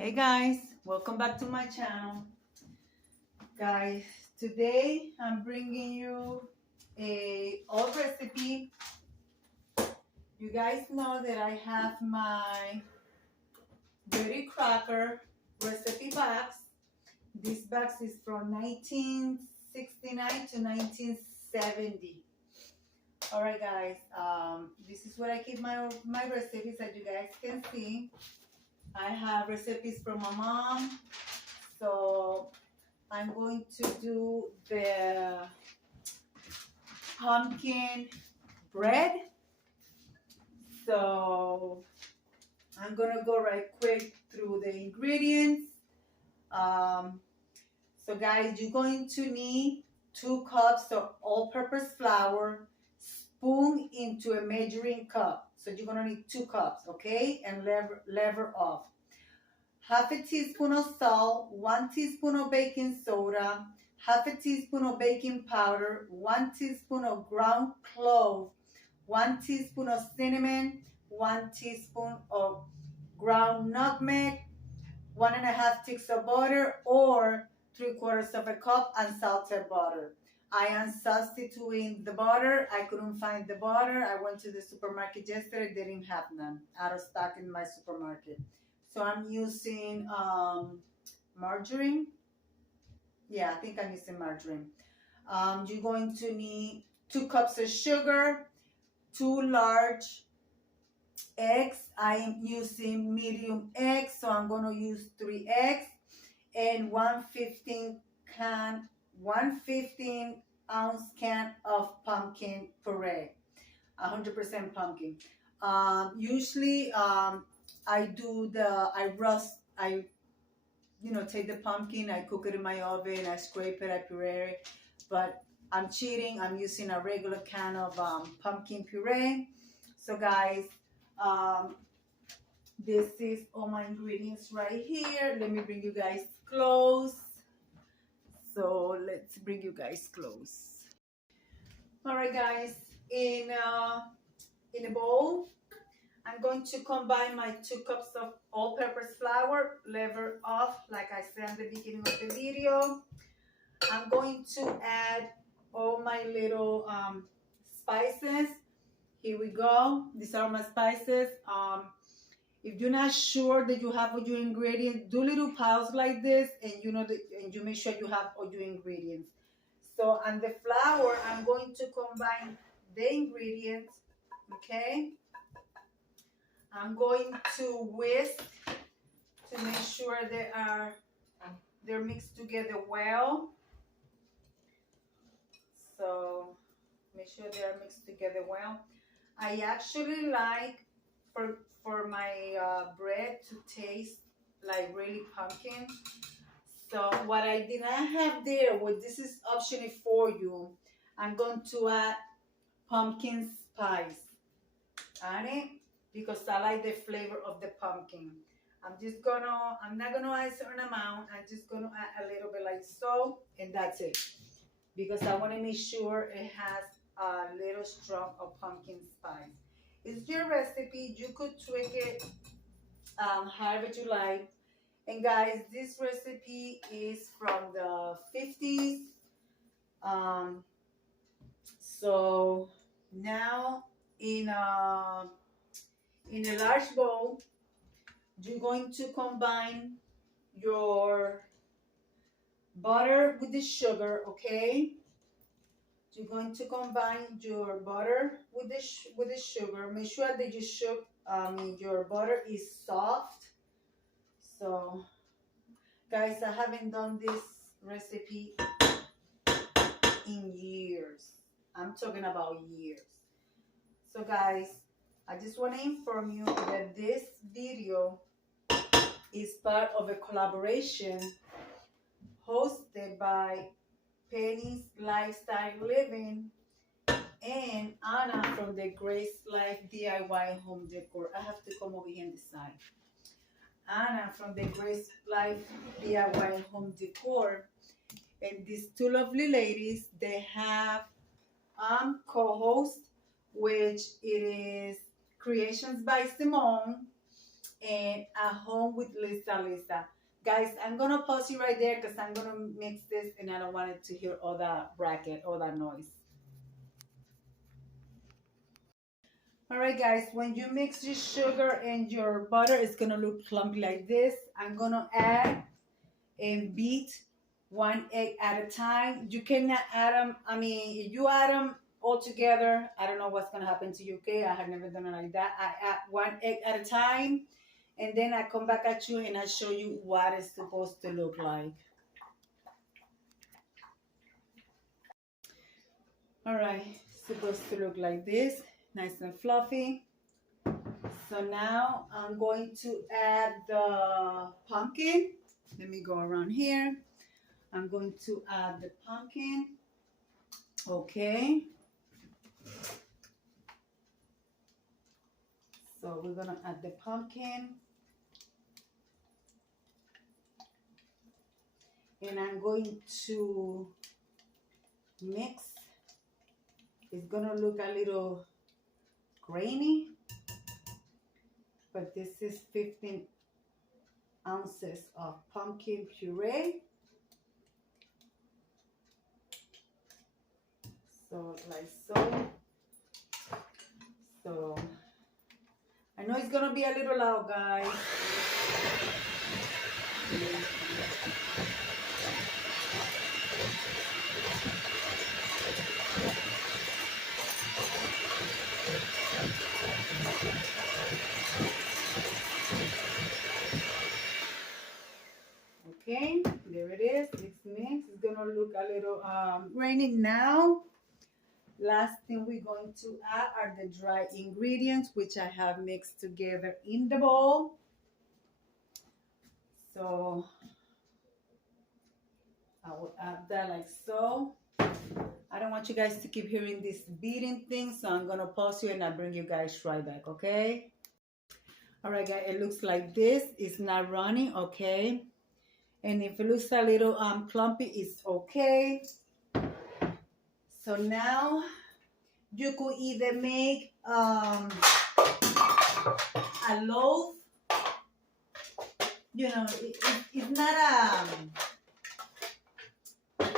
Hey guys, welcome back to my channel. Guys, today I'm bringing you a old recipe. You guys know that I have my Betty Cracker recipe box. This box is from 1969 to 1970. All right, guys. This is where I keep my recipes, as you guys can see. I have recipes from my mom. So I'm going to do the pumpkin bread. So I'm gonna go right quick through the ingredients. So guys, you're going to need 2 cups of all-purpose flour, spoon into a measuring cup. So you're gonna need 2 cups, okay? And lever off. Half a teaspoon of salt, 1 teaspoon of baking soda, half a teaspoon of baking powder, 1 teaspoon of ground clove, 1 teaspoon of cinnamon, 1 teaspoon of ground nutmeg, 1.5 sticks of butter, or 3/4 of a cup unsalted butter. I am substituting the butter. I couldn't find the butter. I went to the supermarket yesterday. They didn't have none. Out of stock in my supermarket. So I'm using margarine. Yeah, I think I'm using margarine. You're going to need 2 cups of sugar, 2 large eggs. I am using medium eggs, so I'm going to use 3 eggs, and 115 ounce can of pumpkin puree, 100% pumpkin. Usually, I take the pumpkin, I cook it in my oven, I scrape it, I puree it, but I'm cheating. I'm using a regular can of pumpkin puree. So guys, this is all my ingredients right here. Let me bring you guys close. So let's bring you guys close. All right, guys, in a bowl, I'm going to combine my 2 cups of all-purpose flour, lever off, like I said at the beginning of the video. I'm going to add all my little spices. Here we go. These are my spices. If you're not sure that you have all your ingredients, do little pause like this, and and you make sure you have all your ingredients. So on the flour, I'm going to combine the ingredients. Okay. I'm going to whisk to make sure they're mixed together well. So make sure they are mixed together well. I actually like for my bread to taste like really pumpkin. So what I did not have there, well, this is optional for you. I'm going to add pumpkin spice on it because I like the flavor of the pumpkin. I'm not gonna add a certain amount. I'm just gonna add a little bit like so, and that's it. Because I want to make sure it has a little strong of pumpkin spice. It's your recipe. You could tweak it however you like. And guys, this recipe is from the 50s. So now in a large bowl, you're going to combine your butter with the sugar, okay? You're going to combine your butter with the sugar. Make sure that your butter is soft. So, guys, I haven't done this recipe in years. I'm talking about years. So, guys, I just want to inform you that this video is part of a collaboration hosted by Penny's Lifestyle Living and Anna from the Grace Life DIY Home Decor. I have to come over here and decide. Anna from the Grace Life DIY Home Decor, and these 2 lovely ladies, they have co-host, which it is Creations by Simone, and At Home with Lisa. Guys, I'm gonna pause you right there because I'm gonna mix this and I don't want it to hear all that racket, all that noise. All right, guys, when you mix your sugar and your butter, it's gonna look clumpy like this. I'm gonna add and beat 1 egg at a time. You cannot add them. I mean, if you add them all together, I don't know what's gonna happen to you. Okay, I have never done it like that. I add 1 egg at a time, and then I come back at you and I show you what it's supposed to look like. All right, it's supposed to look like this, nice and fluffy. So now I'm going to add the pumpkin. Let me go around here. I'm going to add the pumpkin. Okay. So we're gonna add the pumpkin. And I'm going to mix. It's gonna look a little grainy, but this is 15 ounces of pumpkin puree. So like so. So I know it's gonna be a little loud, guys. Okay, there it is. It's mixed. It's gonna look a little grainy now. Last thing we're going to add are the dry ingredients, which I have mixed together in the bowl. So I will add that like so. I don't want you guys to keep hearing this beating thing, so I'm gonna pause you and I'll bring you guys right back, okay? All right, guys, it looks like this. It's not running, okay? And if it looks a little clumpy, it's okay. So now you could either make a loaf. You know, it's not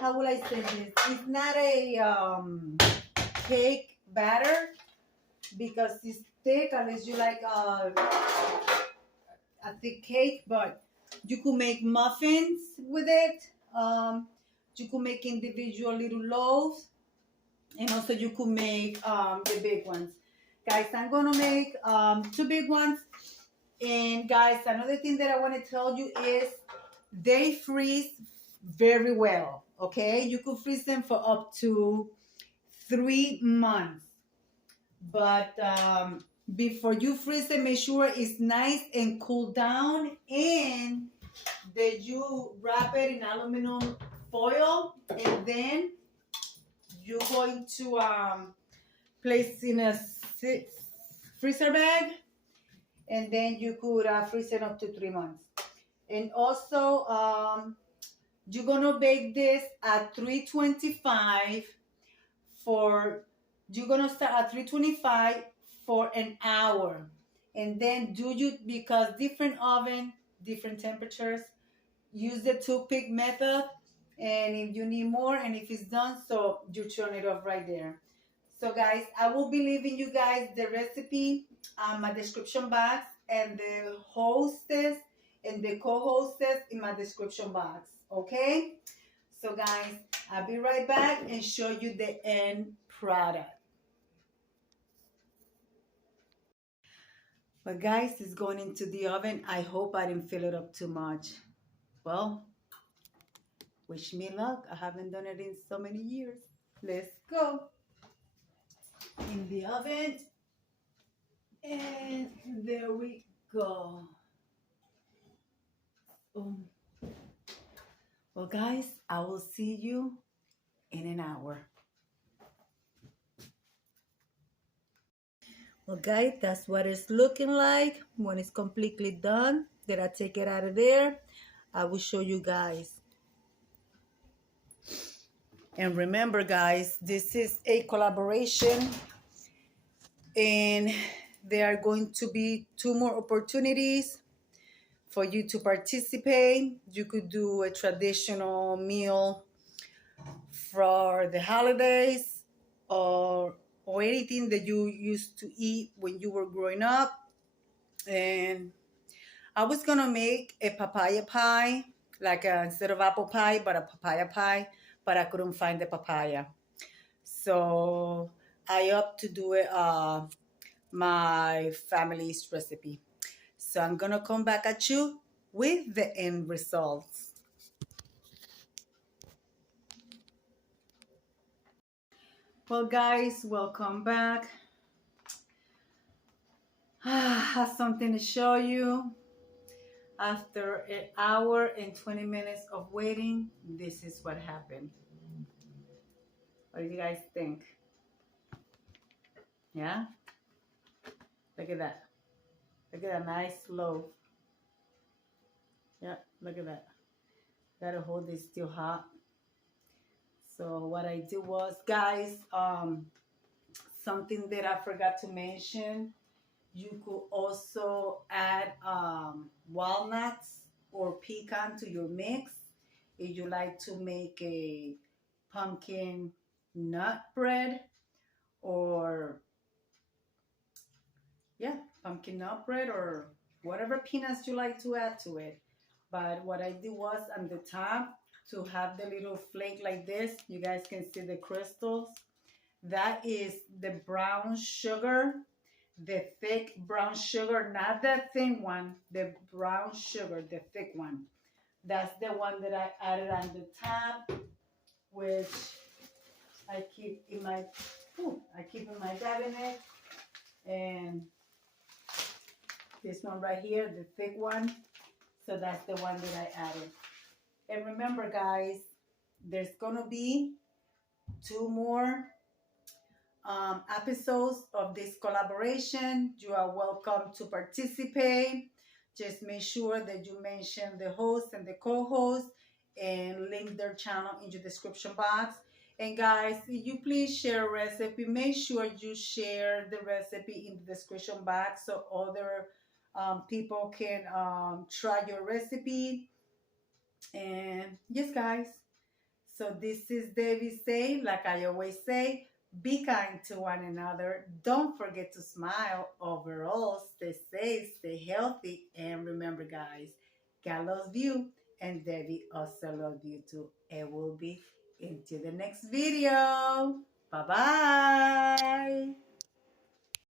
how will I say this? It's not a cake batter because it's thick unless you like a thick cake, but you could make muffins with it. You could make individual little loaves, and also you could make the big ones. Guys, I'm gonna make 2 big ones. And guys, another thing that I want to tell you is they freeze very well, okay? You could freeze them for up to 3 months. But before you freeze it, make sure it's nice and cool down, and that you wrap it in aluminum foil, and then you're going to place in a freezer bag, and then you could freeze it up to 3 months. And also, you're gonna bake this at 325 you're gonna start at 325 for an hour. And then because different oven, different temperatures, use the toothpick method. And if you need more, and if it's done, so you turn it off right there. So guys, I will be leaving you guys the recipe on my description box, and the hostess and the co-hostess in my description box, okay? So guys, I'll be right back and show you the end product. But guys, it's going into the oven. I hope I didn't fill it up too much. Well, wish me luck. I haven't done it in so many years. Let's go. In the oven. And there we go. Well, guys, I will see you in an hour. Well, guys, that's what it's looking like when it's completely done. Then I take it out of there. I will show you guys. And remember, guys, this is a collaboration, and there are going to be two more opportunities for you to participate. You could do a traditional meal for the holidays, or anything that you used to eat when you were growing up. And I was gonna make a papaya pie, like instead of apple pie, but a papaya pie, but I couldn't find the papaya. So I opted to do it my family's recipe. So I'm gonna come back at you with the end results. Well, guys, welcome back. I have something to show you. After an hour and 20 minutes of waiting, this is what happened. What do you guys think? Yeah? Look at that. Look at that nice loaf. Yeah, look at that. Gotta hold it still hot. So what I did was, guys, something that I forgot to mention, you could also add walnuts or pecan to your mix if you like to make a pumpkin nut bread, or yeah, pumpkin nut bread, or whatever peanuts you like to add to it. But what I did was on the top to have the little flake like this. You guys can see the crystals. That is the brown sugar, the thick brown sugar, not the thin one, the brown sugar, the thick one. That's the one that I added on the top, which I keep in my, I keep in my cabinet. And this one right here, the thick one. So that's the one that I added. And remember, guys, there's gonna be two more episodes of this collaboration. You are welcome to participate. Just make sure that you mention the host and the co-host and link their channel in your description box. And guys, if you please share a recipe, make sure you share the recipe in the description box so other people can try your recipe. And yes, guys, so this is Debbie saying, like I always say, be kind to one another. Don't forget to smile. Overall, stay safe, stay healthy. And remember, guys, God loves you. And Debbie also loves you too. And we'll be into the next video. Bye-bye.